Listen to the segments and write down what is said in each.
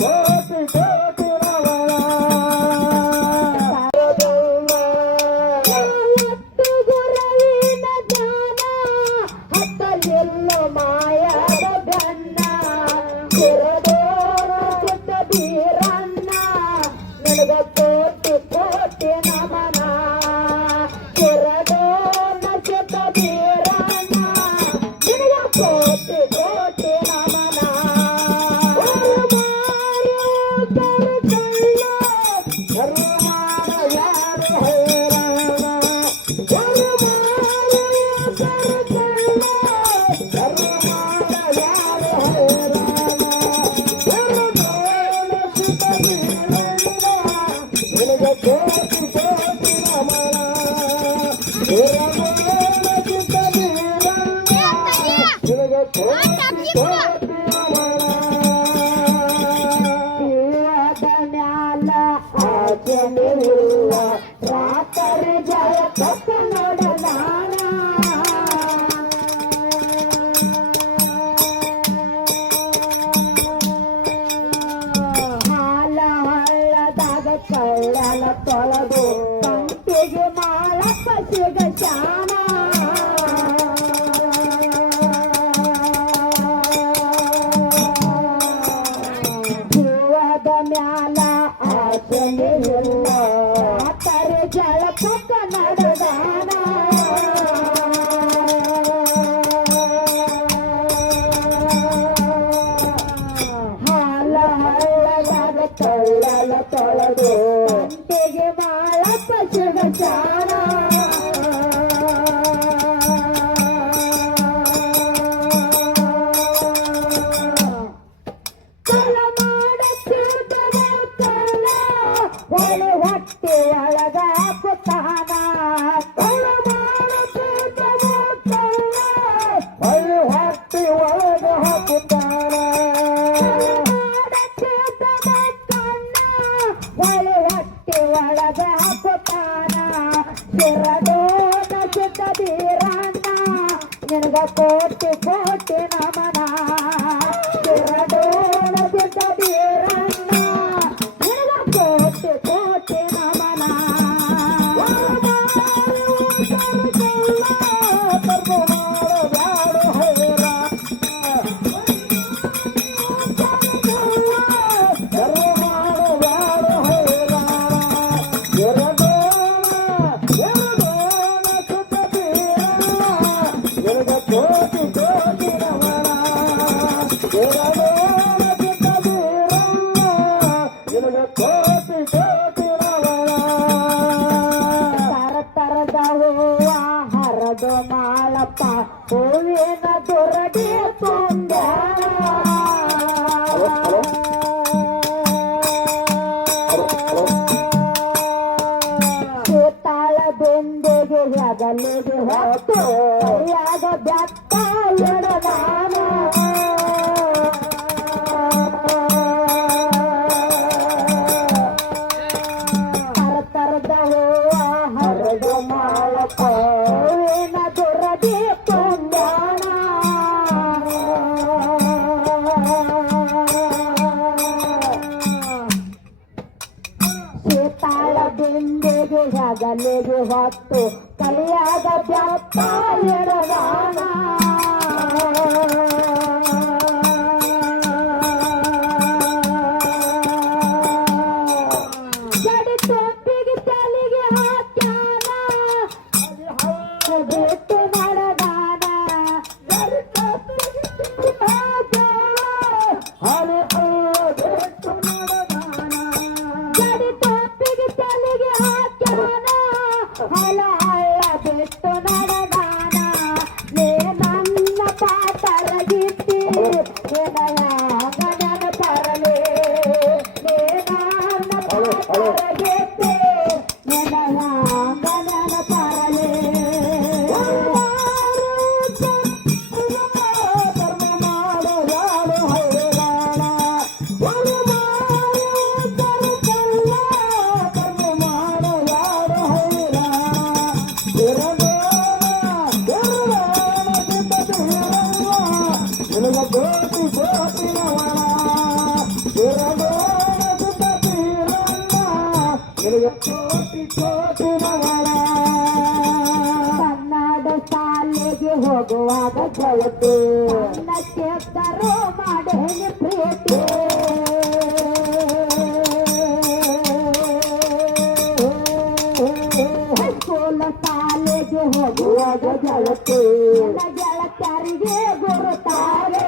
Oh! ಮ್ಯಾಲ ಆಸೆಯುಳ್ಳ ನಿನಗ ಕೋಟಿ ಕೋಟಿ ಕಾಲಡದ ತಾಳದಿಂದೆಗೆ ಹಗಲಿಗೆ ಹೊತ್ತು ಕಲಿಯಾದ ವ್ಯಾಪಾರಿಡದಾನ ಬಿಟ್ಟು ಮಾಡದಾನ ಕನ್ನಡ ಶಾಲೆಗೆ ಹೋಗುವಾಗ ಗೆಳತಿ ನಕ್ಷೆತ್ತರು ಮಾಡೇನಿ ಪ್ರೀತಿ ಸ್ಕೂಲ ಸಾ ಹೋಗುವಾಗ ಜಲಕ್ಕೆ ಜಲಕ್ಕರಿಗೆ ಗುರುತಾರೆ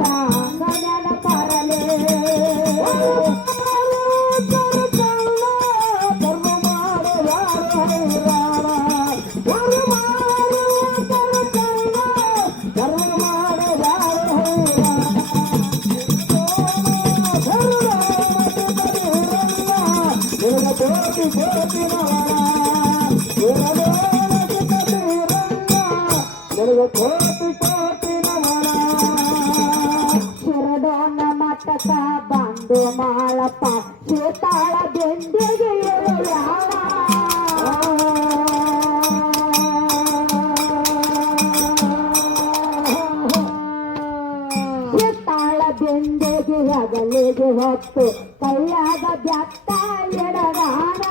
啊，大家 ಬೆಂದೆಗೆ ಹಗಲಿಗೆ ಹೊತ್ತು ಕೈಯಾಗ ಬ್ಯಾಪ್ತ ಎಡಗಾನ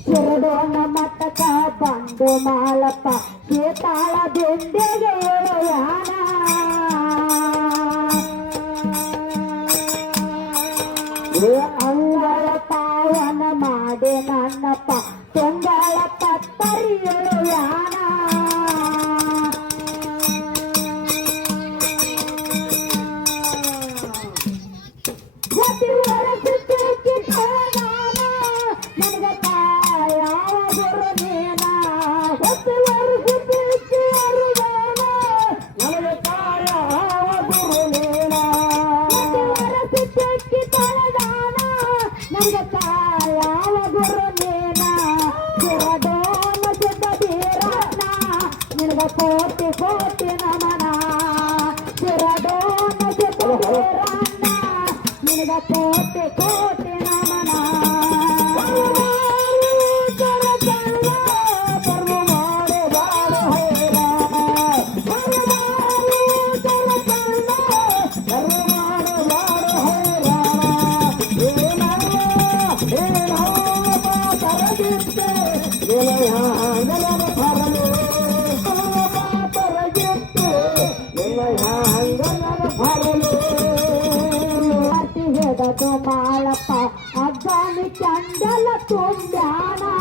ಶಿರಡೋಣ ಮತಕ ಬಂದು ಮಾಲಪ್ಪ ಶೇತಾಳ ಬೆಂದೆಗೆ ಯಾನ Yeah. போட்டு போட்டு நாமனா. గోపాలప్ప అద్దాని చండల తొండానా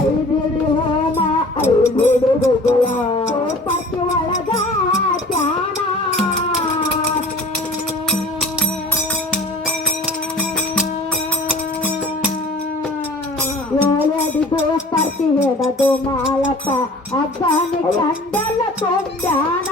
ఐదుడి హోమ ఐదుడి గుగుల పట్టు ఒళగా చానా ఏడది గోపర్తి హేడదు మాలప్ప అద్దాని చండ Sốt.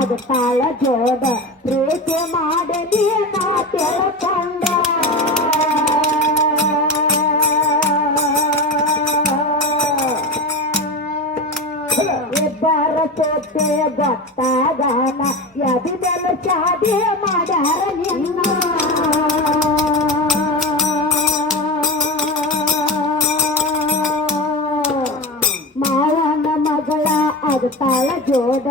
ಮಗತಾಳ ಜೋಡ ಪ್ರೀತಿ ಮಾಡಲಿ ನಾ ತಿಳ್ಕೊಂಡ. ಇಬ್ಬರ ಸೊತ್ತೆ ಗೊತ್ತಾದಾನ ಯದಿ ಬೆಲೆ ಚಾಡಿ ಮಾಡ್ಯಾರ ನಿನ್ನ. ಮಾವನ ಮಗಳ ಅಗತಾಳ ಜೋಡ